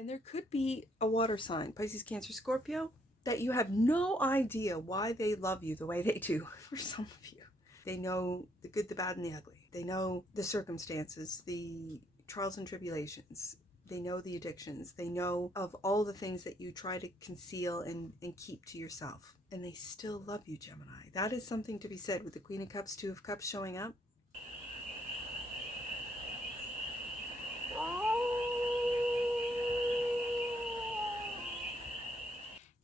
And there could be a water sign, Pisces, Cancer, Scorpio, that you have no idea why they love you the way they do for some of you. They know the good, the bad, and the ugly. They know the circumstances, the trials and tribulations. They know the addictions. They know of all the things that you try to conceal and keep to yourself. And they still love you, Gemini. That is something to be said with the Queen of Cups, Two of Cups showing up.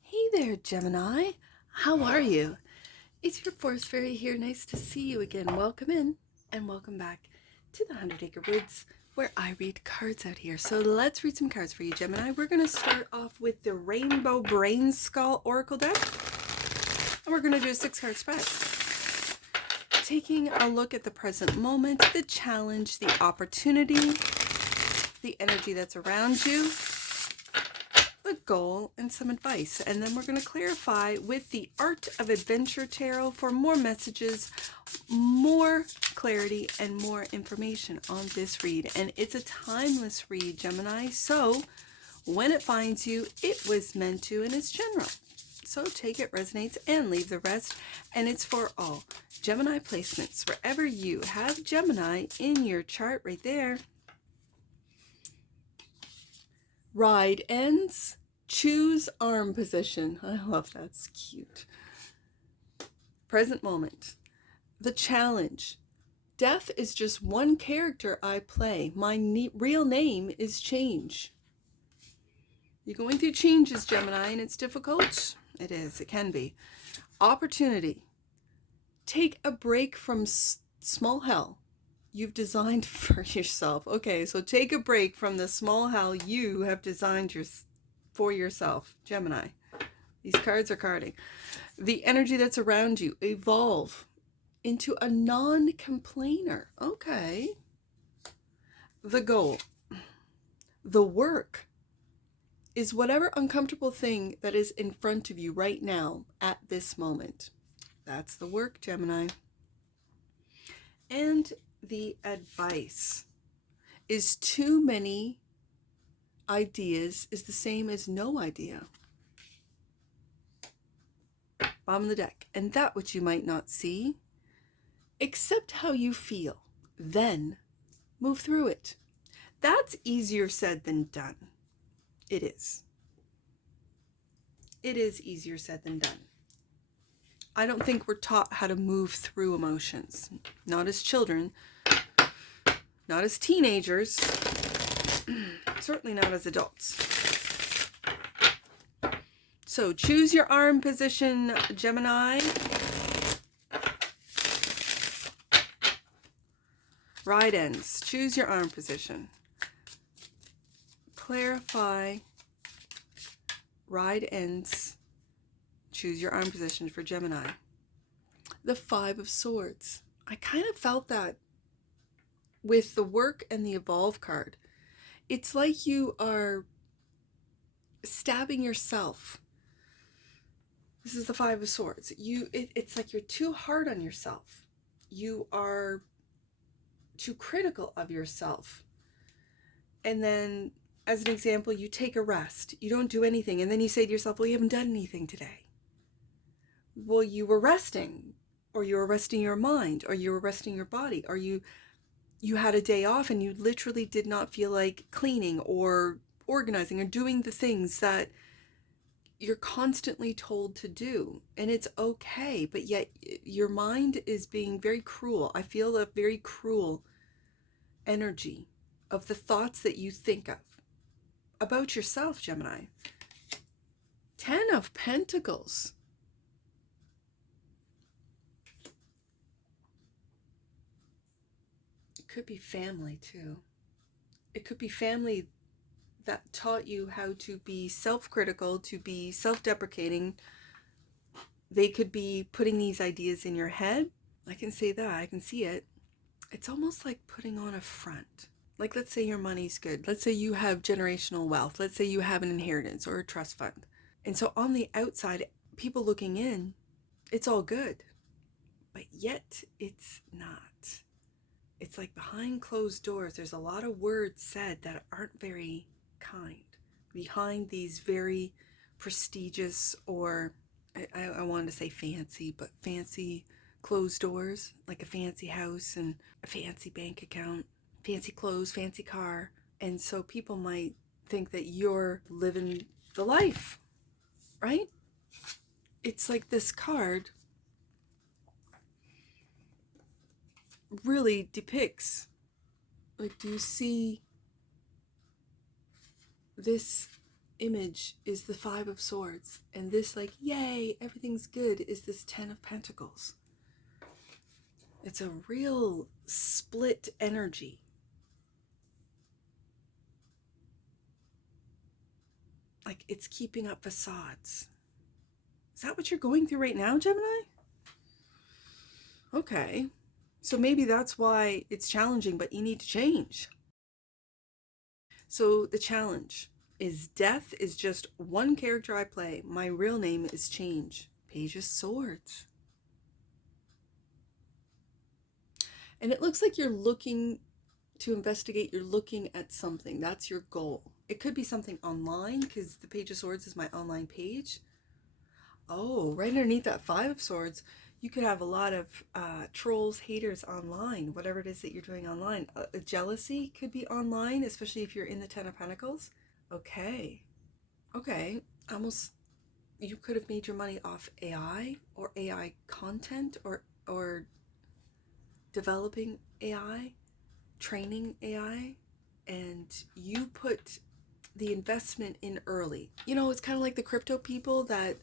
Hey there, Gemini. How are you? It's your Forest Fairy here. Nice to see you again. Welcome in and welcome back to the 100 Acre Woods, where I read cards out here. So let's read some cards for you, Gemini. We're going to start off with the Rainbow BRAINSKULL Oracle deck. And we're going to do a 6-card spread. Taking a look at the present moment, the challenge, the opportunity, the energy that's around you, the goal, and some advice. And then we're going to clarify with the Art of Adventure Tarot for more messages, more clarity, and more information on this read. And it's a timeless read, Gemini. So when it finds you, it was meant to, and it's general. So take it, resonates, and leave the rest. And it's for all. Gemini placements, wherever you have Gemini in your chart, right there. Ride ends, choose arm position. I love that, it's cute. Present moment, the challenge. Death is just one character I play. My real name is change. You're going through changes, Gemini, and it's difficult. It is, it can be. Opportunity. Take a break from small hell you've designed for yourself. Okay, so take a break from the small hell you have designed for yourself, Gemini. These cards are carding. The energy that's around you, evolve into a non-complainer. Okay. The goal, the work, is whatever uncomfortable thing that is in front of you right now at this moment. That's the work, Gemini. And the advice is too many ideas is the same as no idea. Bottom of the deck. And that which you might not see, accept how you feel, then move through it. That's easier said than done. It is. It is easier said than done. I don't think we're taught how to move through emotions. Not as children, not as teenagers, certainly not as adults. So choose your arm position, Gemini. Ride ends. Choose your arm position. Clarify. Ride ends. Choose your arm position for Gemini. The Five of Swords. I kind of felt that with the work and the evolve card. It's like you are stabbing yourself. This is the Five of Swords. It's like you're too hard on yourself. You are too critical of yourself. And then, as an example, you take a rest. You don't do anything. And then you say to yourself, well, you haven't done anything today. Well, you were resting, or you were resting your mind, or you were resting your body, or you had a day off and you literally did not feel like cleaning or organizing or doing the things that you're constantly told to do. And it's okay, but yet your mind is being very cruel. I feel a very cruel energy of the thoughts that you think of about yourself, Gemini. 10 of Pentacles. Could be family too. It could be family that taught you how to be self-critical, to be self-deprecating. They could be putting these ideas in your head. I can say that, I can see it. It's almost like putting on a front. Like, let's say your money's good. Let's say you have generational wealth. Let's say you have an inheritance or a trust fund. And so on the outside, people looking in, it's all good. But yet it's not. It's like behind closed doors, there's a lot of words said that aren't very kind. behind these very prestigious, or I wanted to say fancy, but fancy closed doors, like a fancy house and a fancy bank account, fancy clothes, fancy car. And so people might think that you're living the life, right? It's like this card really depicts, like, do you see this image is the Five of Swords, and this, like, yay, everything's good, is this Ten of Pentacles. It's a real split energy. Like, it's keeping up facades. Is that what you're going through right now, Gemini? Okay. So maybe that's why it's challenging, but you need to change. So the challenge is death is just one character I play. My real name is change. Page of Swords. And it looks like you're looking to investigate. You're looking at something. That's your goal. It could be something online, because the Page of Swords is my online page. Oh, right underneath that Five of Swords, you could have a lot of trolls, haters online, whatever it is that you're doing online. Jealousy could be online, especially if you're in the Ten of Pentacles. Okay. Okay. Almost, you could have made your money off AI or AI content, or developing AI, training AI, and you put the investment in early. You know, it's kind of like the crypto people that,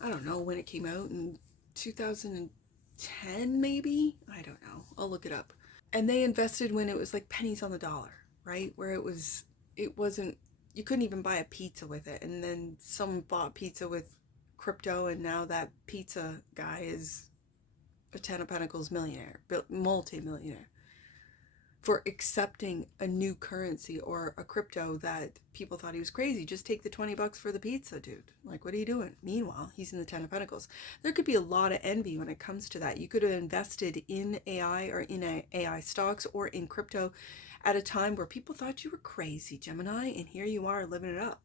I don't know when it came out, in 2010 maybe? I don't know. I'll look it up. And they invested when it was like pennies on the dollar, right? Where it wasn't, you couldn't even buy a pizza with it. And then someone bought pizza with crypto, and now that pizza guy is a Ten of Pentacles millionaire, multi-millionaire, for accepting a new currency or a crypto that people thought he was crazy. Just take the $20 for the pizza, dude. Like, what are you doing? Meanwhile, he's in the Ten of Pentacles. There could be a lot of envy when it comes to that. You could have invested in AI, or in AI stocks, or in crypto at a time where people thought you were crazy, Gemini, and here you are living it up.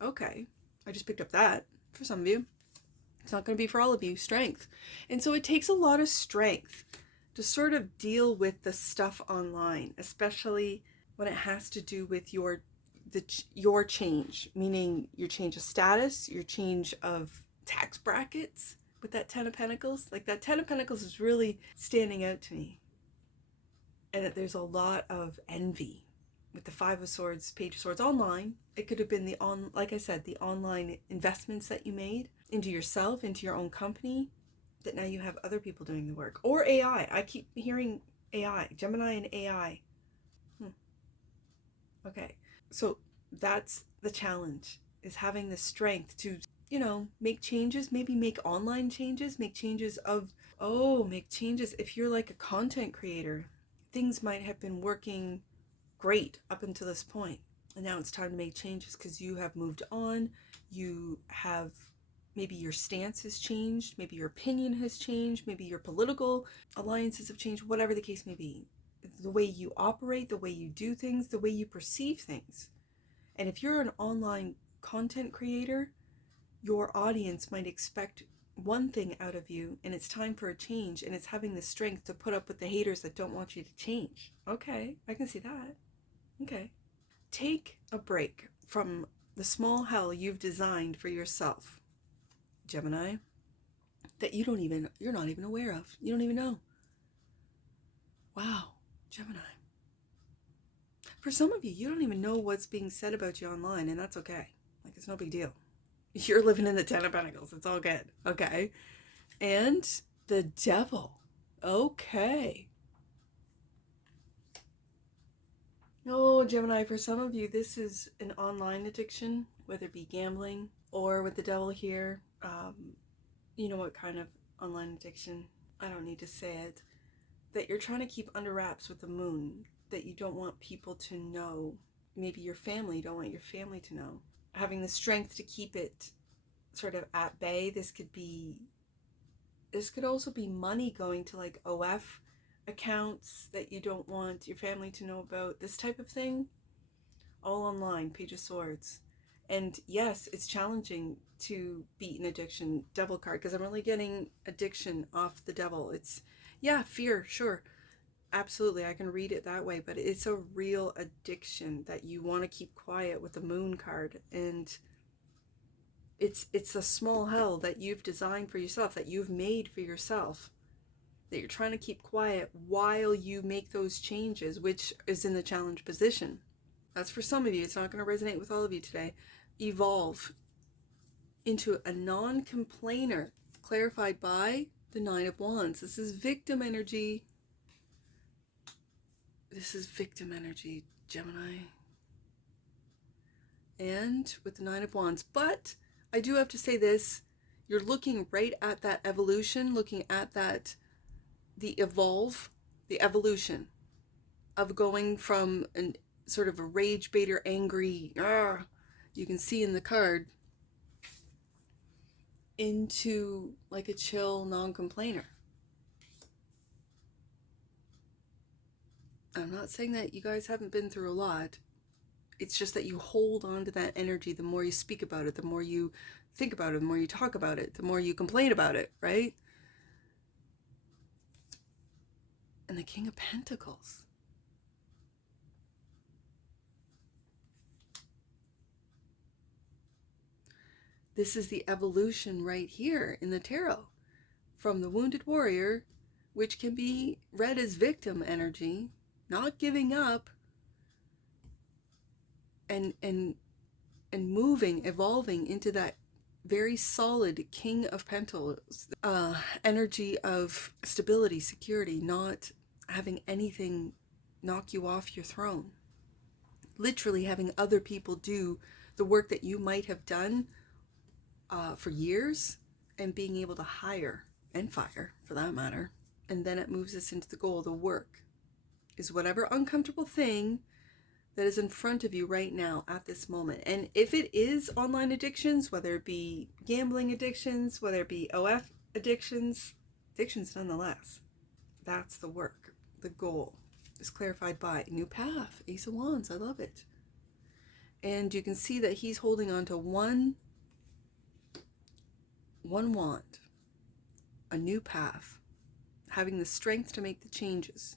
Okay, I just picked up that for some of you. It's not going to be for all of you. Strength. And so it takes a lot of strength to sort of deal with the stuff online, especially when it has to do with your change, meaning your change of status, your change of tax brackets with that Ten of Pentacles. Like, that Ten of Pentacles is really standing out to me. And that there's a lot of envy with the Five of Swords, Page of Swords online. It could have been like I said, the online investments that you made into yourself, into your own company, that now you have other people doing the work. Or AI. I keep hearing AI, Gemini and AI. Okay. So that's the challenge, is having the strength to, make changes, maybe make online changes, make changes. If you're like a content creator, things might have been working great up until this point, and now it's time to make changes because you have moved on. You have, maybe your stance has changed, maybe your opinion has changed, maybe your political alliances have changed, whatever the case may be. The way you operate, the way you do things, the way you perceive things. And if you're an online content creator, your audience might expect one thing out of you, and it's time for a change, and it's having the strength to put up with the haters that don't want you to change. Okay, I can see that. Okay. Take a break from the small hell you've designed for yourself, Gemini, that you're not even aware of. You don't even know. Wow, Gemini. For some of you, you don't even know what's being said about you online, and that's okay. Like, it's no big deal. You're living in the Ten of Pentacles. It's all good. Okay. And the Devil. Okay. Oh, Gemini, for some of you, this is an online addiction, whether it be gambling or with the Devil here. You know what kind of online addiction? I don't need to say it. That you're trying to keep under wraps with the Moon, that you don't want people to know. Maybe your family, you don't want your family to know. Having the strength to keep it sort of at bay. This could also be money going to like OF accounts that you don't want your family to know about, this type of thing. all online, Page of Swords. And yes, it's challenging to beat an addiction. Devil card, because I'm really getting addiction off the devil. It's, yeah, fear, sure. Absolutely, I can read it that way, but it's a real addiction that you want to keep quiet with the moon card. And it's a small hell that you've designed for yourself, that you've made for yourself, that you're trying to keep quiet while you make those changes, which is in the challenge position. That's for some of you. It's not going to resonate with all of you today. Evolve into a non-complainer, clarified by the Nine of Wands. This is victim energy. This is victim energy, Gemini. And with the Nine of Wands. But I do have to say this. You're looking right at that evolution, looking at that, the evolution of going from an sort of a rage baiter, angry, you can see in the card, into like a chill non-complainer. I'm not saying that you guys haven't been through a lot. It's just that you hold on to that energy. The more you speak about it, the more you think about it, the more you talk about it, the more you complain about it, right? And the King of Pentacles. This is the evolution right here in the tarot. From the Wounded Warrior, which can be read as victim energy, not giving up, and moving, evolving into that very solid King of Pentacles, energy of stability, security, not having anything knock you off your throne. Literally having other people do the work that you might have done for years, and being able to hire and fire, for that matter. And then it moves us into the goal. The work is whatever uncomfortable thing that is in front of you right now at this moment. And if it is online addictions, whether it be gambling addictions, whether it be OF addictions nonetheless, that's the work. The goal is clarified by new path, Ace of Wands. I love it. And you can see that he's holding on to one wand, a new path, having the strength to make the changes,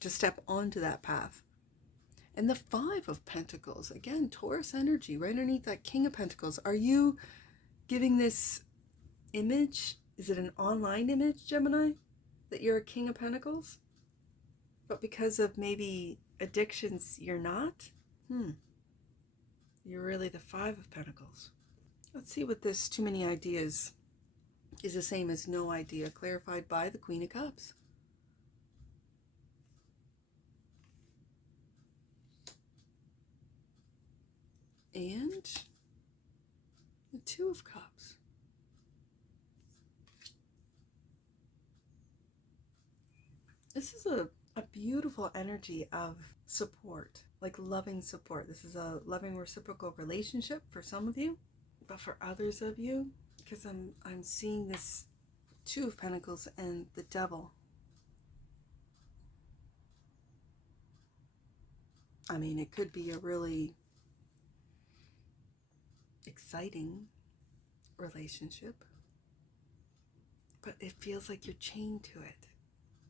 to step onto that path. And the Five of Pentacles, again, Taurus energy, right underneath that King of Pentacles. Are you giving this image? Is it an online image, Gemini? That you're a King of Pentacles? But because of maybe addictions, you're not? You're really the Five of Pentacles. Let's see what this too many ideas is the same as no idea, clarified by the Queen of Cups. And the Two of Cups. This is a beautiful energy of support, like loving support. This is a loving reciprocal relationship for some of you, but for others of you, because I'm seeing this Two of Pentacles and the Devil. I mean, it could be a really exciting relationship, but it feels like you're chained to it.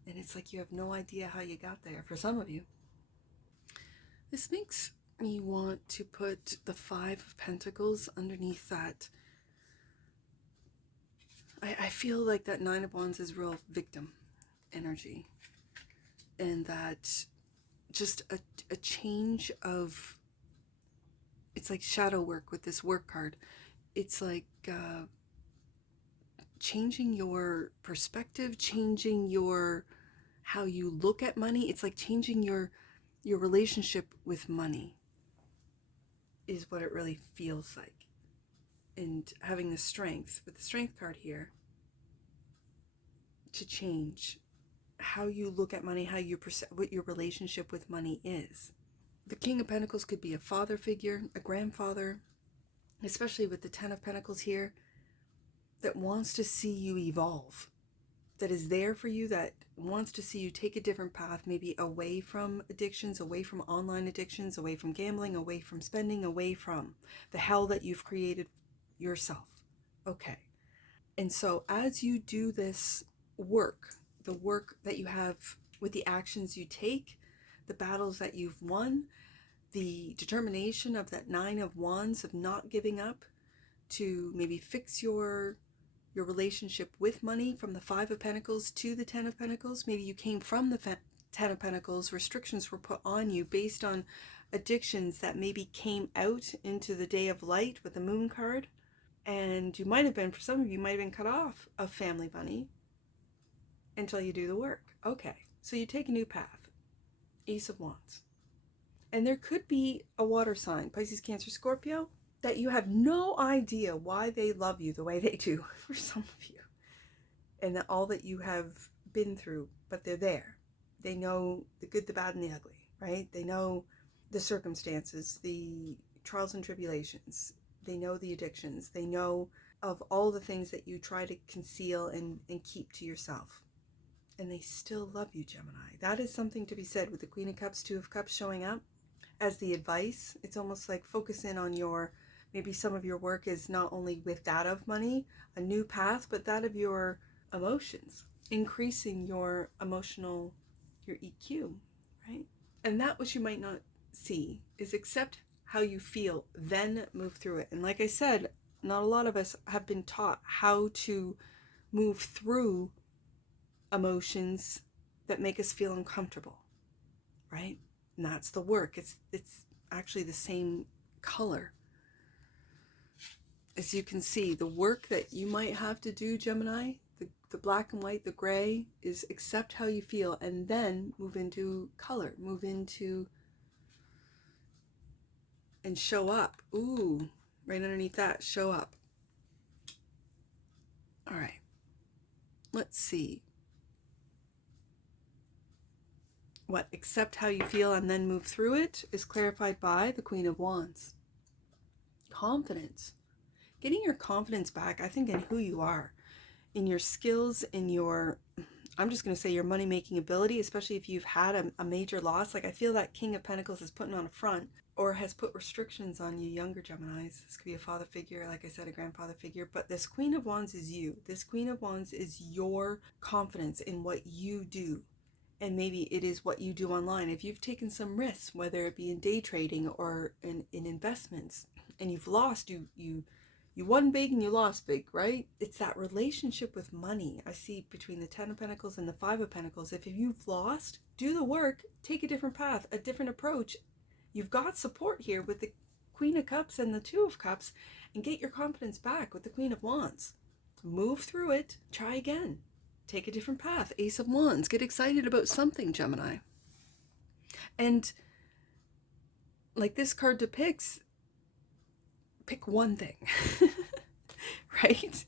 And it's like you have no idea how you got there, for some of you. This makes me want to put the Five of Pentacles underneath that. I feel like that Nine of Wands is real victim energy. And that just a change of, it's like shadow work with this work card. It's like changing your perspective, changing how you look at money. It's like changing your relationship with money is what it really feels like. And having the strength, with the Strength card here, to change how you look at money, how you what your relationship with money is. The King of Pentacles could be a father figure, a grandfather, especially with the Ten of Pentacles here, that wants to see you evolve. that is there for you, that wants to see you take a different path, maybe away from addictions, away from online addictions, away from gambling, away from spending, away from the hell that you've created yourself. Okay. And so as you do this work, the work that you have with the actions you take, the battles that you've won, the determination of that 9 of Wands of not giving up, to maybe fix your relationship with money from the 5 of Pentacles to the 10 of Pentacles. Maybe you came from the 10 of Pentacles, restrictions were put on you based on addictions that maybe came out into the day of light with the Moon card. And you might have been, for some of you, might have been cut off of family money until you do the work. Okay, so you take a new path. Ace of Wands. And there could be a water sign, Pisces, Cancer, Scorpio, that you have no idea why they love you the way they do for some of you. And that all that you have been through, but they're there. They know the good, the bad, and the ugly, right? They know the circumstances, the trials and tribulations. They know the addictions. They know of all the things that you try to conceal and keep to yourself. And they still love you, Gemini. That is something to be said with the Queen of Cups, 2 of Cups showing up as the advice. It's almost like focus in on your, maybe some of your work is not only with that of money, a new path, but that of your emotions, increasing your emotional, your EQ, right? And that which you might not see is accept how you feel, then move through it. And like I said, not a lot of us have been taught how to move through emotions that make us feel uncomfortable, right? And that's the work. It's actually the same color. As you can see, the work that you might have to do, Gemini, the black and white, the gray, is accept how you feel and then move into color, move into and show up. Ooh, right underneath that, show up. All right, let's see. What accept how you feel and then move through it is clarified by the Queen of Wands. Confidence. Getting your confidence back, I think, in who you are, in your skills, in your, I'm just going to say your money-making ability, especially if you've had a major loss. Like I feel that King of Pentacles is putting on a front or has put restrictions on you younger Geminis. This could be a father figure, like I said, a grandfather figure. But this Queen of Wands is you. This Queen of Wands is your confidence in what you do. And maybe it is what you do online. If you've taken some risks, whether it be in day trading or in investments, and you've lost, you won big and you lost big, right? It's that relationship with money I see between the 10 of Pentacles and the 5 of Pentacles. If you've lost, do the work, take a different path, a different approach. You've got support here with the Queen of Cups and the 2 of Cups, and get your confidence back with the Queen of Wands. Move through it, try again. Take a different path. Ace of Wands. Get excited about something, Gemini. And like this card depicts, pick one thing, right?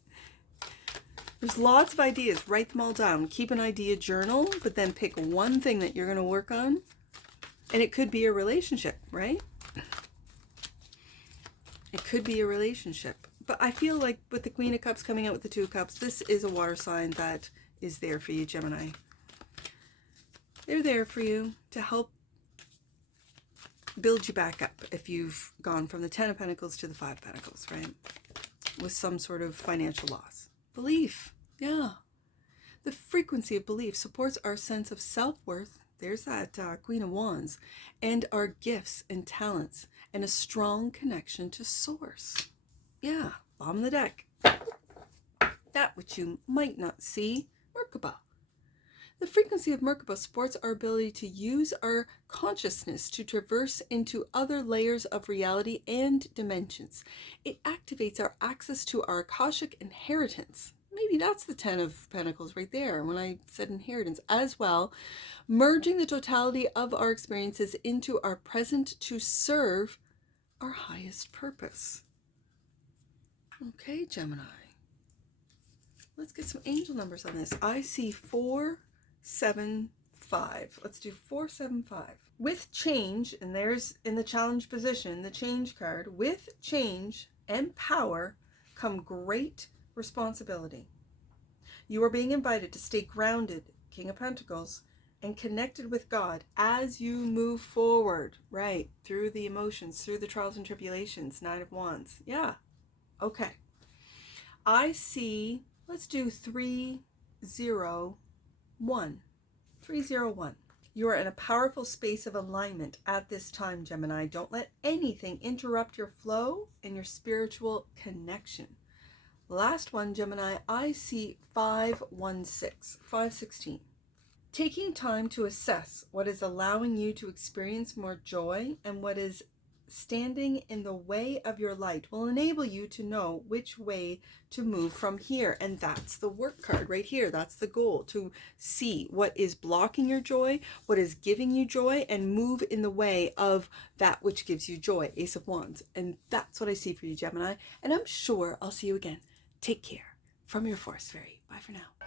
There's lots of ideas. Write them all down. Keep an idea journal, but then pick one thing that you're going to work on. And it could be a relationship, right? It could be a relationship. But I feel like with the Queen of Cups coming out with the 2 of Cups, this is a water sign that is there for you, Gemini. They're there for you to help build you back up if you've gone from the 10 of Pentacles to the 5 of Pentacles, right? With some sort of financial loss. Belief, yeah. The frequency of belief supports our sense of self-worth. There's that Queen of Wands. And our gifts and talents and a strong connection to Source. Yeah, bottom of the deck. That which you might not see. Merkaba. The frequency of Merkaba supports our ability to use our consciousness to traverse into other layers of reality and dimensions. It activates our access to our Akashic inheritance. Maybe that's the 10 of Pentacles right there when I said inheritance as well. Merging the totality of our experiences into our present to serve our highest purpose. Okay, Gemini. Let's get some angel numbers on this. I see 475. Let's do 475. With change, and there's in the challenge position, the change card. With change and power come great responsibility. You are being invited to stay grounded, King of Pentacles, and connected with God as you move forward, right? Through the emotions, through the trials and tribulations. Nine of Wands. Yeah. Okay. I see, let's do 301. 301. You are in a powerful space of alignment at this time, Gemini. Don't let anything interrupt your flow and your spiritual connection. Last one, Gemini, I see 516, 516. Taking time to assess what is allowing you to experience more joy and what is standing in the way of your light will enable you to know which way to move from here. And that's the work card right here. That's the goal, to see what is blocking your joy, what is giving you joy, and move in the way of that which gives you joy. Ace of Wands. And that's what I see for you, Gemini. And I'm sure I'll see you again. Take care. From your Forest Fairy. Bye for now.